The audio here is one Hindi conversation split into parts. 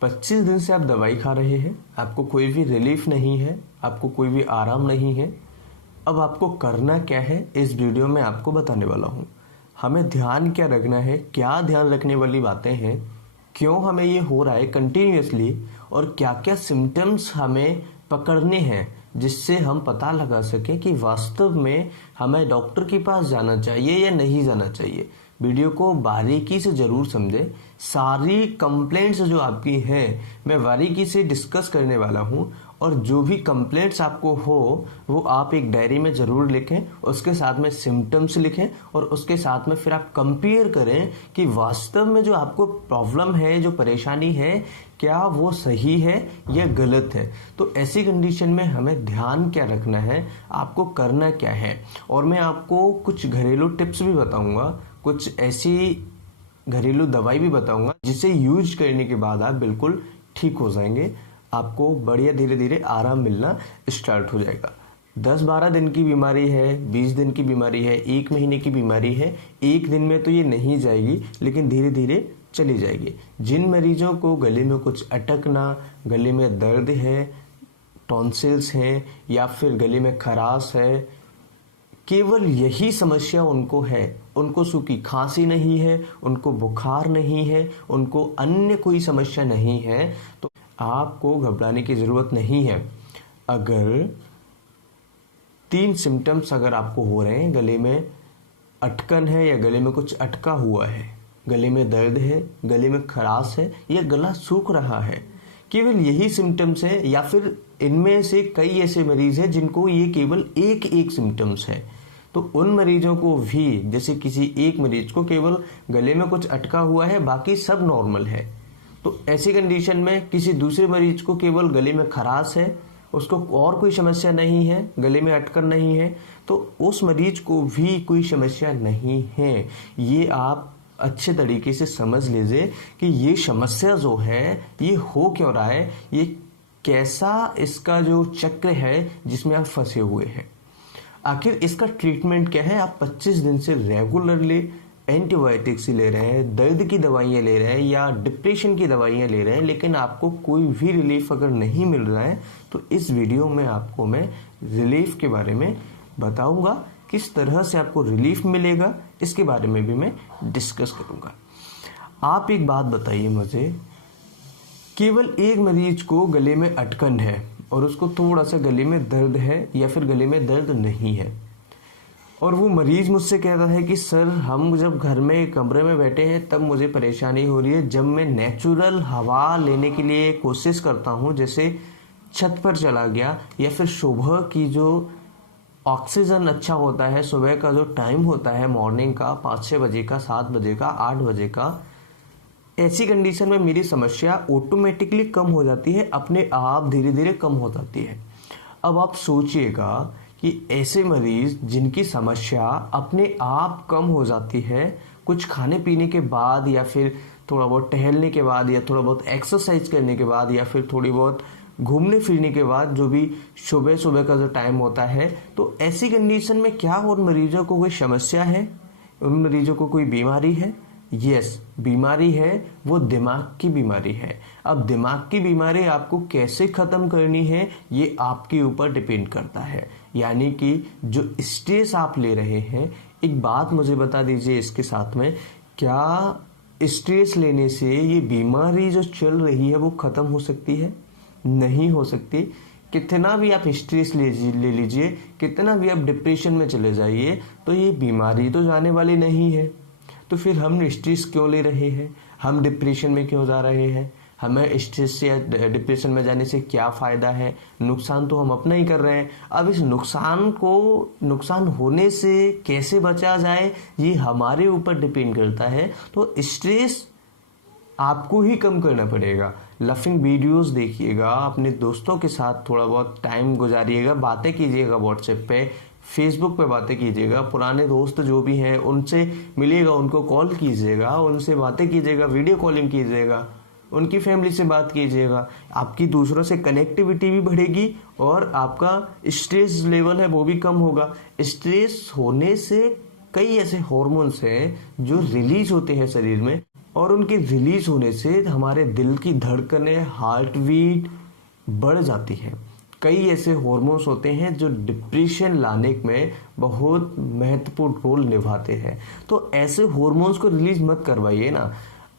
25 दिन से आप दवाई खा रहे हैं, आपको कोई भी रिलीफ नहीं है, आपको कोई भी आराम नहीं है। अब आपको करना क्या है, इस वीडियो में आपको बताने वाला हूँ। हमें ध्यान क्या रखना है, क्या ध्यान रखने वाली बातें हैं, क्यों हमें ये हो रहा है कंटिन्यूअसली, और क्या क्या सिम्टम्स हमें पकड़ने हैं जिससे हम पता लगा सकें कि वास्तव में हमें डॉक्टर के पास जाना चाहिए या नहीं जाना चाहिए। वीडियो को बारीकी से ज़रूर समझें। सारी कंप्लेंट्स जो आपकी हैं मैं बारीकी से डिस्कस करने वाला हूं, और जो भी कंप्लेंट्स आपको हो वो आप एक डायरी में ज़रूर लिखें, उसके साथ में सिम्टम्स लिखें, और उसके साथ में फिर आप कंपेयर करें कि वास्तव में जो आपको प्रॉब्लम है, जो परेशानी है, क्या वो सही है या गलत है। तो ऐसी कंडीशन में हमें ध्यान क्या रखना है, आपको करना क्या है, और मैं आपको कुछ घरेलू टिप्स भी बताऊंगा, कुछ ऐसी घरेलू दवाई भी बताऊंगा जिसे यूज करने के बाद आप बिल्कुल ठीक हो जाएंगे। आपको बढ़िया धीरे धीरे आराम मिलना स्टार्ट हो जाएगा। 10-12 दिन की बीमारी है, 20 दिन की बीमारी है, 1 महीने की बीमारी है, एक दिन में तो ये नहीं जाएगी, लेकिन धीरे धीरे चली जाएगी। जिन मरीजों को गले में कुछ अटकना, गले में दर्द है, टॉन्सिल्स हैं, या फिर गले में खराश है, केवल यही समस्या उनको है, उनको सूखी खांसी नहीं है, उनको बुखार नहीं है, उनको अन्य कोई समस्या नहीं है, तो आपको घबराने की ज़रूरत नहीं है। अगर 3 सिम्टम्स अगर आपको हो रहे हैं, गले में अटकन है या गले में कुछ अटका हुआ है, गले में दर्द है, गले में खराश है, या गला सूख रहा है, केवल यही सिम्टम्स है, या फिर इनमें से कई ऐसे मरीज हैं जिनको ये केवल एक सिम्टम्स है, तो उन मरीजों को भी, जैसे किसी एक मरीज को केवल गले में कुछ अटका हुआ है, बाकी सब नॉर्मल है, तो ऐसी कंडीशन में किसी दूसरे मरीज को केवल गले में खराश है, उसको और कोई समस्या नहीं है, गले में अटकन नहीं है, तो उस मरीज को भी कोई समस्या नहीं है। ये आप अच्छे तरीके से समझ लीजिए कि ये समस्या जो है ये हो क्यों रहा है, ये कैसा इसका जो चक्र है जिसमें आप फंसे हुए हैं। आखिर इसका ट्रीटमेंट क्या है। आप 25 दिन से रेगुलरली एंटीबायोटिक्स ले रहे हैं, दर्द की दवाइयाँ ले रहे हैं, या डिप्रेशन की दवाइयाँ ले रहे हैं, लेकिन आपको कोई भी रिलीफ अगर नहीं मिल रहा है, तो इस वीडियो में आपको मैं रिलीफ के बारे में बताऊंगा, किस तरह से आपको रिलीफ मिलेगा, इसके बारे में भी मैं डिस्कस करूंगा। आप एक बात बताइए मुझे, केवल एक मरीज को गले में अटकन है और उसको थोड़ा सा गले में दर्द है या फिर गले में दर्द नहीं है, और वो मरीज मुझसे कहता है कि सर हम जब घर में कमरे में बैठे हैं तब मुझे परेशानी हो रही है, जब मैं नेचुरल हवा लेने के लिए कोशिश करता हूँ, जैसे छत पर चला गया, या फिर सुबह की जो ऑक्सीजन अच्छा होता है, सुबह का जो टाइम होता है मॉर्निंग का 5-6 बजे का, 7 बजे का, 8 बजे का, ऐसी कंडीशन में मेरी समस्या ऑटोमेटिकली कम हो जाती है, अपने आप धीरे धीरे कम हो जाती है। अब आप सोचिएगा कि ऐसे मरीज जिनकी समस्या अपने आप कम हो जाती है कुछ खाने पीने के बाद, या फिर थोड़ा बहुत टहलने के बाद, या थोड़ा बहुत एक्सरसाइज करने के बाद, या फिर थोड़ी बहुत घूमने फिरने के बाद, जो भी सुबह सुबह का जो टाइम होता है, तो ऐसी कंडीशन में क्या उन मरीजों को कोई समस्या है, उन मरीजों को कोई बीमारी है? यस, बीमारी है, वो दिमाग की बीमारी है। अब दिमाग की बीमारी आपको कैसे खत्म करनी है ये आपके ऊपर डिपेंड करता है, यानी कि जो स्ट्रेस आप ले रहे हैं। एक बात मुझे बता दीजिए इसके साथ में, क्या स्ट्रेस लेने से ये बीमारी जो चल रही है वो खत्म हो सकती है? नहीं हो सकती। कितना भी आप स्ट्रेस ले लीजिए, कितना भी आप डिप्रेशन में चले जाइए, तो ये बीमारी तो जाने वाली नहीं है। तो फिर हम स्ट्रेस क्यों ले रहे हैं, हम डिप्रेशन में क्यों जा रहे हैं, हमें स्ट्रेस से या डिप्रेशन में जाने से क्या फ़ायदा है? नुकसान तो हम अपना ही कर रहे हैं। अब इस नुकसान होने से कैसे बचा जाए ये हमारे ऊपर डिपेंड करता है। तो स्ट्रेस आपको ही कम करना पड़ेगा। लफिंग वीडियोस देखिएगा, अपने दोस्तों के साथ थोड़ा बहुत टाइम गुजारिएगा, बातें कीजिएगा, व्हाट्सएप पे, फेसबुक पे बातें कीजिएगा, पुराने दोस्त जो भी हैं उनसे मिलिएगा, उनको कॉल कीजिएगा, उनसे बातें कीजिएगा, वीडियो कॉलिंग कीजिएगा, उनकी फैमिली से बात कीजिएगा। आपकी दूसरों से कनेक्टिविटी भी बढ़ेगी और आपका स्ट्रेस लेवल है वो भी कम होगा। स्ट्रेस होने से कई ऐसे हॉर्मोन्स हैं जो रिलीज होते हैं शरीर में, और उनके रिलीज होने से हमारे दिल की धड़कनें, हार्ट बीट बढ़ जाती है। कई ऐसे हॉर्मोन्स होते हैं जो डिप्रेशन लाने में बहुत महत्वपूर्ण रोल निभाते हैं। तो ऐसे हॉर्मोन्स को रिलीज मत करवाइए ना।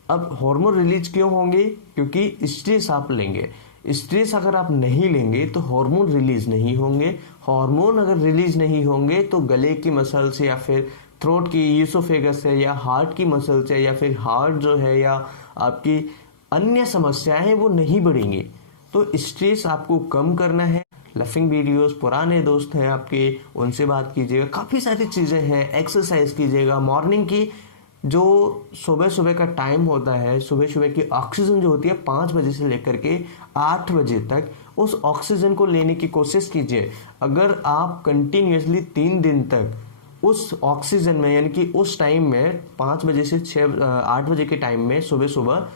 अब हार्मोन रिलीज क्यों होंगे? क्योंकि स्ट्रेस आप लेंगे। स्ट्रेस अगर आप नहीं लेंगे तो हार्मोन रिलीज नहीं होंगे। हार्मोन अगर रिलीज नहीं होंगे तो गले की मसल से या फिर थ्रोट की ईसोफेगस से या हार्ट की मसल से या फिर हार्ट जो है या आपकी अन्य समस्याएं हैं वो नहीं बढ़ेंगी। तो स्ट्रेस आपको कम करना है। लफिंग वीडियोस, पुराने दोस्त हैं आपके, उनसे बात कीजिएगा। काफ़ी सारी चीज़ें हैं। एक्सरसाइज कीजिएगा। मॉर्निंग की जो सुबह सुबह का टाइम होता है, सुबह सुबह की ऑक्सीजन जो होती है 5 बजे से लेकर के 8 बजे तक, उस ऑक्सीजन को लेने की कोशिश कीजिए। अगर आप कंटिन्यूसली 3 दिन तक उस ऑक्सीजन में, यानी कि उस टाइम में 5 बजे से 8 बजे के टाइम में सुबह सुबह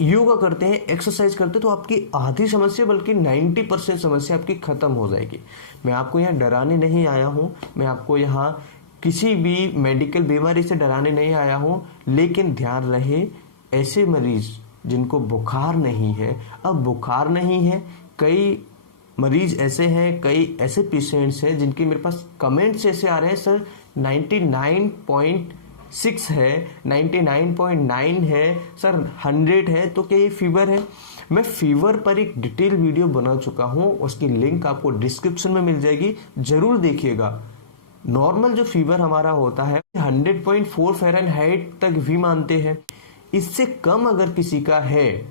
योगा करते हैं, एक्सरसाइज करते हैं, तो आपकी आधी समस्या बल्कि 90% समस्या आपकी खत्म हो जाएगी। मैं आपको यहाँ डराने नहीं आया हूँ, मैं आपको यहाँ किसी भी मेडिकल बीमारी से डराने नहीं आया हूँ, लेकिन ध्यान रहे ऐसे मरीज जिनको बुखार नहीं है, अब बुखार नहीं है, कई मरीज ऐसे हैं, कई ऐसे पेशेंट्स हैं जिनके मेरे पास कमेंट्स ऐसे आ रहे हैं, सर 99.6 है, 99.9 है, सर 100 है, तो क्या ये फीवर है? मैं फीवर पर एक डिटेल वीडियो बना चुका हूँ, उसकी लिंक आपको डिस्क्रिप्शन में मिल जाएगी, जरूर देखिएगा। नॉर्मल जो फीवर हमारा होता है 100.4 फ़ारेनहाइट तक भी मानते हैं। इससे कम अगर किसी का है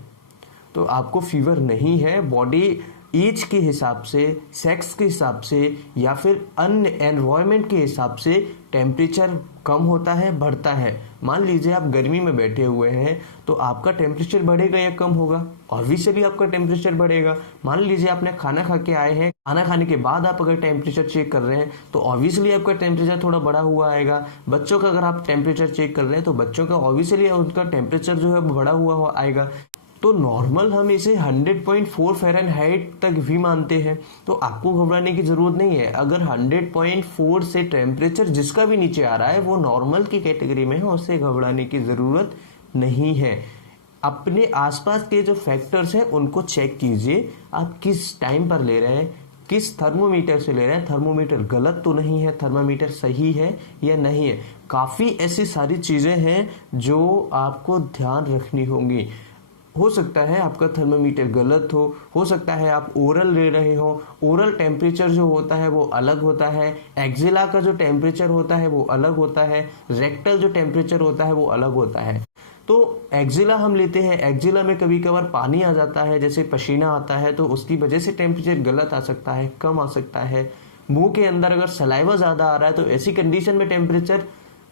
तो आपको फीवर नहीं है। बॉडी एज के हिसाब से, सेक्स के हिसाब से या फिर अन्य एनवायरनमेंट के हिसाब से टेम्परेचर कम होता है, बढ़ता है। मान लीजिए आप गर्मी में बैठे हुए हैं तो आपका टेम्परेचर बढ़ेगा या कम होगा? ऑब्वियसली आपका टेम्परेचर बढ़ेगा। मान लीजिए आपने खाना खा के आए हैं, खाना खाने के बाद आप अगर टेम्परेचर चेक कर रहे हैं तो ऑब्वियसली आपका टेम्परेचर थोड़ा बढ़ा हुआ आएगा। बच्चों का अगर आप टेम्परेचर चेक कर रहे हैं तो बच्चों का ऑब्वियसली उनका टेम्परेचर जो है बढ़ा हुआ आएगा। तो नॉर्मल हम इसे 100.4 फ़ारेनहाइट तक भी मानते हैं, तो आपको घबराने की ज़रूरत नहीं है। अगर 100.4 से टेम्परेचर जिसका भी नीचे आ रहा है वो नॉर्मल की कैटेगरी में है, उससे घबराने की ज़रूरत नहीं है। अपने आसपास के जो फैक्टर्स हैं उनको चेक कीजिए। आप किस टाइम पर ले रहे हैं, किस थर्मोमीटर से ले रहे हैं, थर्मोमीटर गलत तो नहीं है, थर्मोमीटर सही है या नहीं है। काफ़ी ऐसी सारी चीज़ें हैं जो आपको ध्यान रखनी होंगी। हो सकता है आपका थर्मोमीटर गलत हो सकता है आप ओरल ले रहे हो, ओरल टेम्परेचर जो होता है वो अलग होता है, एक्जिला का जो टेम्परेचर होता है वो अलग होता है, रेक्टल जो टेम्परेचर होता है वो अलग होता है। तो एक्जिला हम लेते हैं, एक्जिला में कभी कभार पानी आ जाता है, जैसे पसीना आता है, तो उसकी वजह से टेम्परेचर गलत आ सकता है, कम आ सकता है। मुंह के अंदर अगर सलाइवा ज़्यादा आ रहा है तो ऐसी कंडीशन में टेम्परेचर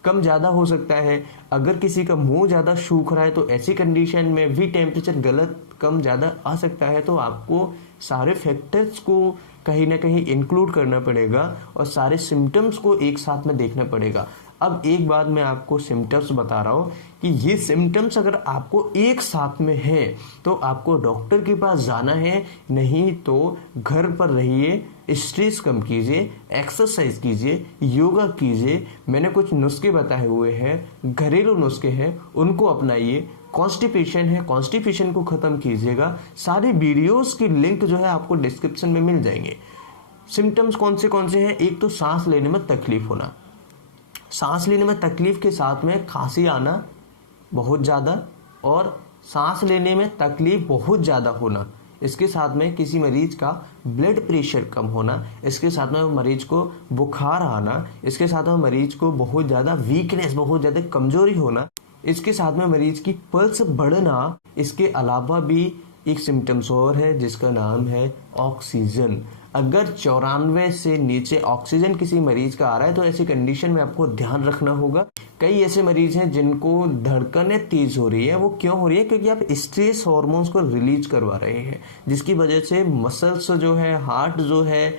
कम ज़्यादा हो सकता है। अगर किसी का मुंह ज़्यादा सूख रहा है तो ऐसी कंडीशन में भी टेम्परेचर गलत कम ज़्यादा आ सकता है। तो आपको सारे फैक्टर्स को कहीं ना कहीं इंक्लूड करना पड़ेगा और सारे सिम्टम्स को एक साथ में देखना पड़ेगा। अब एक बात मैं आपको सिम्टम्स बता रहा हूँ कि ये सिम्टम्स अगर आपको एक साथ में है तो आपको डॉक्टर के पास जाना है, नहीं तो घर पर रहिए, स्ट्रेस कम कीजिए, एक्सरसाइज कीजिए, योगा कीजिए। मैंने कुछ नुस्खे बताए हुए हैं, घरेलू नुस्खे हैं, उनको अपनाइए। कॉन्स्टिपेशन है, कॉन्स्टिपेशन को ख़त्म कीजिएगा। सारे वीडियोस की लिंक जो है आपको डिस्क्रिप्शन में मिल जाएंगे। सिम्टम्स कौन से हैं? एक तो सांस लेने में तकलीफ होना, सांस लेने में तकलीफ के साथ में खांसी आना बहुत ज़्यादा, और सांस लेने में तकलीफ बहुत ज़्यादा होना, इसके साथ में किसी मरीज का ब्लड प्रेशर कम होना, इसके साथ में मरीज को बुखार आना, इसके साथ में मरीज को बहुत ज़्यादा वीकनेस, बहुत ज़्यादा कमजोरी होना, इसके साथ में मरीज की पल्स बढ़ना। इसके अलावा भी एक सिम्टम्स और है जिसका नाम है ऑक्सीजन। अगर 94 से नीचे ऑक्सीजन किसी मरीज का आ रहा है तो ऐसी कंडीशन में आपको ध्यान रखना होगा। कई ऐसे मरीज हैं जिनको धड़कनें तेज हो रही है। वो क्यों हो रही है? क्योंकि आप स्ट्रेस हार्मोन्स को रिलीज करवा रहे हैं, जिसकी वजह से मसल्स जो है, हार्ट जो है,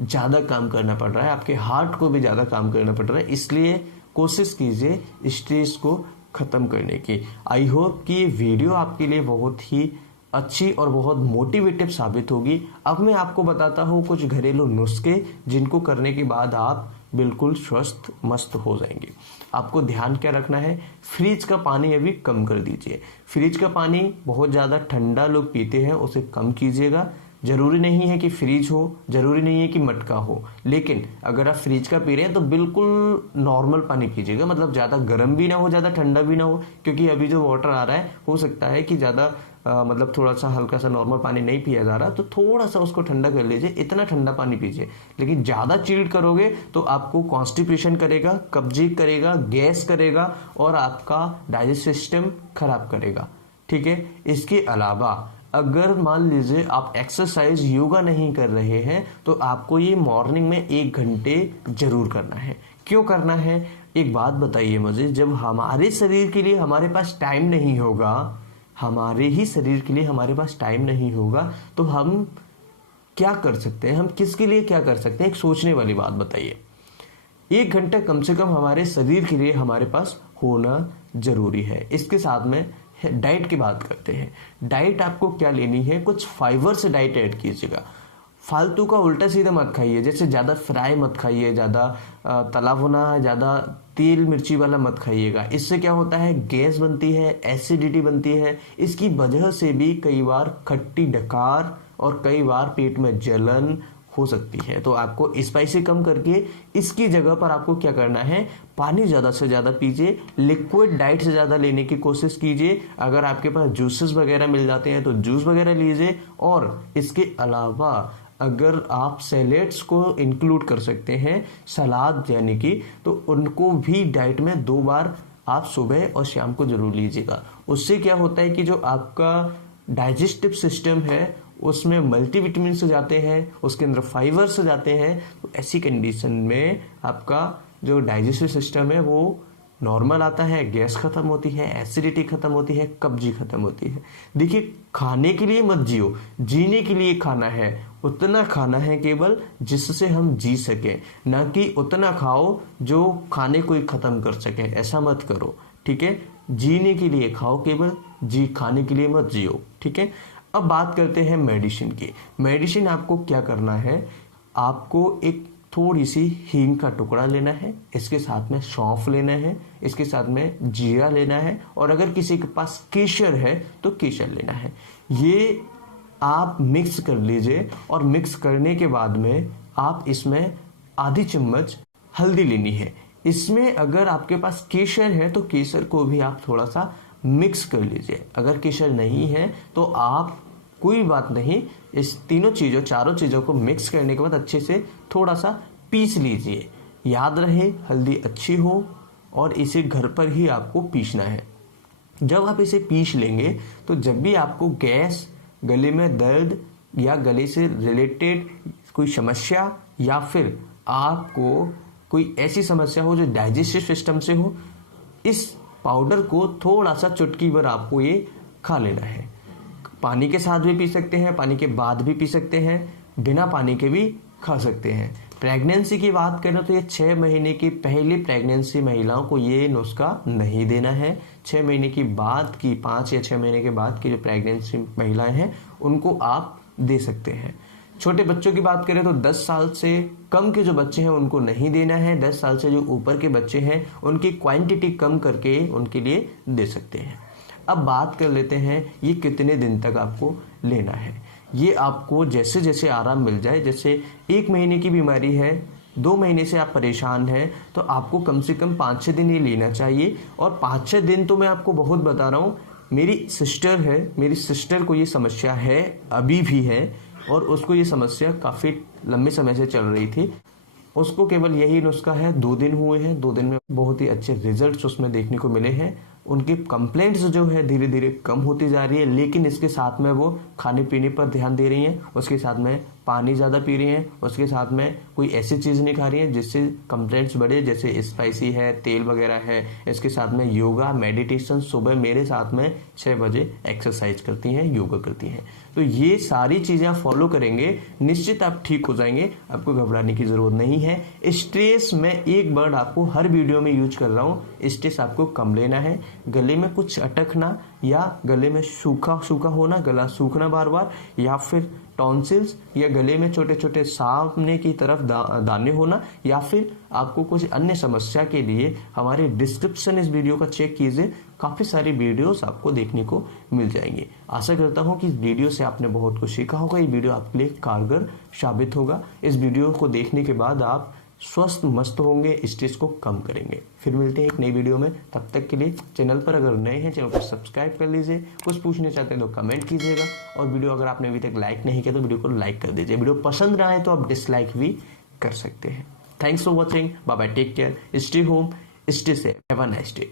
ज़्यादा काम करना पड़ रहा है। आपके हार्ट को भी ज़्यादा काम करना पड़ रहा है। इसलिए कोशिश कीजिए स्ट्रेस को ख़त्म करने की। आई होप कि ये वीडियो आपके लिए बहुत ही अच्छी और बहुत मोटिवेटिव साबित होगी। अब मैं आपको बताता हूँ कुछ घरेलू नुस्खे जिनको करने के बाद आप बिल्कुल स्वस्थ मस्त हो जाएंगे। आपको ध्यान क्या रखना है, फ्रिज का पानी अभी कम कर दीजिए। फ्रिज का पानी बहुत ज़्यादा ठंडा लोग पीते हैं, उसे कम कीजिएगा। जरूरी नहीं है कि फ्रिज हो, जरूरी नहीं है कि मटका हो, लेकिन अगर आप फ्रिज का पी रहे हैं तो बिल्कुल नॉर्मल पानी पीजिएगा, मतलब ज़्यादा गर्म भी ना हो, ज़्यादा ठंडा भी ना हो, क्योंकि अभी जो वाटर आ रहा है हो सकता है कि ज़्यादा मतलब थोड़ा सा हल्का सा नॉर्मल पानी नहीं पिया जा रहा, तो थोड़ा सा उसको ठंडा कर लीजिए, इतना ठंडा पानी पीजिए। लेकिन ज़्यादा चिल्ड करोगे तो आपको कॉन्स्टिपेशन करेगा, कब्जी करेगा, गैस करेगा और आपका डाइजेस्ट सिस्टम खराब करेगा। ठीक है। इसके अलावा अगर मान लीजिए आप एक्सरसाइज योगा नहीं कर रहे हैं तो आपको ये मॉर्निंग में 1 घंटे जरूर करना है। क्यों करना है, एक बात बताइए मुझे, जब हमारे शरीर के लिए हमारे पास टाइम नहीं होगा, हमारे ही शरीर के लिए हमारे पास टाइम नहीं होगा, तो हम क्या कर सकते हैं, हम किसके लिए क्या कर सकते हैं, एक सोचने वाली बात बताइए। 1 घंटा कम से कम हमारे शरीर के लिए हमारे पास होना जरूरी है। इसके साथ में डाइट की बात करते हैं। डाइट आपको क्या लेनी है, कुछ फाइबर से डाइट ऐड कीजिएगा। फालतू का उल्टा सीधा मत खाइए, जैसे ज़्यादा फ्राई मत खाइए, ज़्यादा तला भुना, ज़्यादा तेल मिर्ची वाला मत खाइएगा। इससे क्या होता है, गैस बनती है, एसिडिटी बनती है। इसकी वजह से भी कई बार खट्टी डकार और कई बार पेट में जलन हो सकती है। तो आपको स्पाइसी कम करके इसकी जगह पर आपको क्या करना है, पानी ज़्यादा से ज़्यादा पीजिए, लिक्विड डाइट से ज़्यादा लेने की कोशिश कीजिए। अगर आपके पास जूसेस वगैरह मिल जाते हैं तो जूस वगैरह लीजिए। और इसके अलावा अगर आप सैलेड्स को इंक्लूड कर सकते हैं, सलाद यानी कि, तो उनको भी डाइट में 2 बार आप सुबह और शाम को जरूर लीजिएगा। उससे क्या होता है कि जो आपका डाइजेस्टिव सिस्टम है उसमें मल्टीविटामिन से जाते हैं, उसके अंदर फाइबर से जाते हैं। तो ऐसी कंडीशन में आपका जो डाइजेस्टिव सिस्टम है वो नॉर्मल आता है, गैस खत्म होती है, एसिडिटी खत्म होती है, कब्जी खत्म होती है। देखिए, खाने के लिए मत जियो, जीने के लिए खाना है। उतना खाना है केवल जिससे हम जी सके, ना कि उतना खाओ जो खाने को ही खत्म कर सके। ऐसा मत करो। ठीक है। जीने के लिए खाओ केवल, खाने के लिए मत जियो। ठीक है। अब बात करते हैं मेडिसिन की। मेडिसिन आपको क्या करना है, आपको एक थोड़ी सी हींग का टुकड़ा लेना है, इसके साथ में सौंफ लेना है, इसके साथ में जीरा लेना है, और अगर किसी के पास केसर है तो केसर लेना है। ये आप मिक्स कर लीजिए और मिक्स करने के बाद में आप इसमें आधी चम्मच हल्दी लेनी है। इसमें अगर आपके पास केसर है तो केसर को भी आप थोड़ा सा मिक्स कर लीजिए। अगर केसर नहीं है तो आप कोई बात नहीं, इस चारों चीज़ों को मिक्स करने के बाद अच्छे से थोड़ा सा पीस लीजिए। याद रहे, हल्दी अच्छी हो और इसे घर पर ही आपको पीसना है। जब आप इसे पीस लेंगे तो जब भी आपको गैस, गले में दर्द या गले से रिलेटेड कोई समस्या, या फिर आपको कोई ऐसी समस्या हो जो डाइजेस्टिव सिस्टम से हो, इस पाउडर को थोड़ा सा चुटकी भर आपको ये खा लेना है। पानी के साथ भी पी सकते हैं, पानी के बाद भी पी सकते हैं, बिना पानी के भी खा सकते हैं। प्रेगनेंसी की बात करें तो ये 6 महीने की पहली प्रेगनेंसी महिलाओं को ये नुस्खा नहीं देना है। 6 महीने की बाद की, 5 या 6 महीने के बाद की जो प्रेगनेंसी महिलाएं हैं उनको आप दे सकते हैं। छोटे बच्चों की बात करें तो 10 साल से कम के जो बच्चे हैं उनको नहीं देना है। 10 साल से जो ऊपर के बच्चे हैं उनकी क्वांटिटी कम करके उनके लिए दे सकते हैं। अब बात कर लेते हैं ये कितने दिन तक आपको लेना है। ये आपको जैसे जैसे आराम मिल जाए, जैसे 1 महीने की बीमारी है, 2 महीने से आप परेशान हैं, तो आपको कम से कम 5-6 दिन ये लेना चाहिए। और 5-6 दिन तो मैं आपको बहुत बता रहा हूँ, मेरी सिस्टर है, मेरी सिस्टर को ये समस्या है, अभी भी है, और उसको ये समस्या काफ़ी लंबे समय से चल रही थी। उसको केवल यही नुस्खा है, 2 दिन हुए हैं, 2 दिन में बहुत ही अच्छे रिजल्ट्स उसमें देखने को मिले हैं। उनकी कंप्लेंट्स जो है धीरे धीरे कम होती जा रही है, लेकिन इसके साथ में वो खाने पीने पर ध्यान दे रही हैं, उसके साथ में पानी ज़्यादा पी रही हैं, उसके साथ में कोई ऐसी चीज़ नहीं खा रही हैं जिससे कंप्लेंट्स बढ़े, जैसे स्पाइसी है, तेल वगैरह है। इसके साथ में योगा, मेडिटेशन, सुबह मेरे साथ में 6 बजे एक्सरसाइज करती हैं, योगा करती हैं। तो ये सारी चीज़ें आप फॉलो करेंगे, निश्चित आप ठीक हो जाएंगे, आपको घबराने की ज़रूरत नहीं है। स्ट्रेस, मैं एक वर्ड आपको हर वीडियो में यूज कर रहा हूँ, स्ट्रेस आपको कम लेना है। गले में कुछ अटकना या गले में सूखा सूखा होना, गला सूखना बार बार, या फिर टॉन्सिल्स या गले में छोटे छोटे सामने की तरफ दाने होना, या फिर आपको कुछ अन्य समस्या के लिए हमारे डिस्क्रिप्शन इस वीडियो का चेक कीजिए, काफ़ी सारी वीडियोस आपको देखने को मिल जाएंगी। आशा करता हूँ कि इस वीडियो से आपने बहुत कुछ सीखा होगा, ये वीडियो आपके लिए कारगर साबित होगा। इस वीडियो को देखने के बाद आप स्वस्थ मस्त होंगे, स्ट्रेस को कम करेंगे। फिर मिलते हैं एक नई वीडियो में, तब तक के लिए चैनल पर अगर नए हैं चैनल को सब्सक्राइब कर लीजिए, कुछ पूछने चाहते हैं तो कमेंट कीजिएगा, और वीडियो अगर आपने अभी तक लाइक नहीं किया तो वीडियो को लाइक कर दीजिए। वीडियो पसंद ना आए तो आप डिसलाइक भी कर सकते हैं। Thanks for watching, bye bye, take care, stay home, stay safe, have a nice day.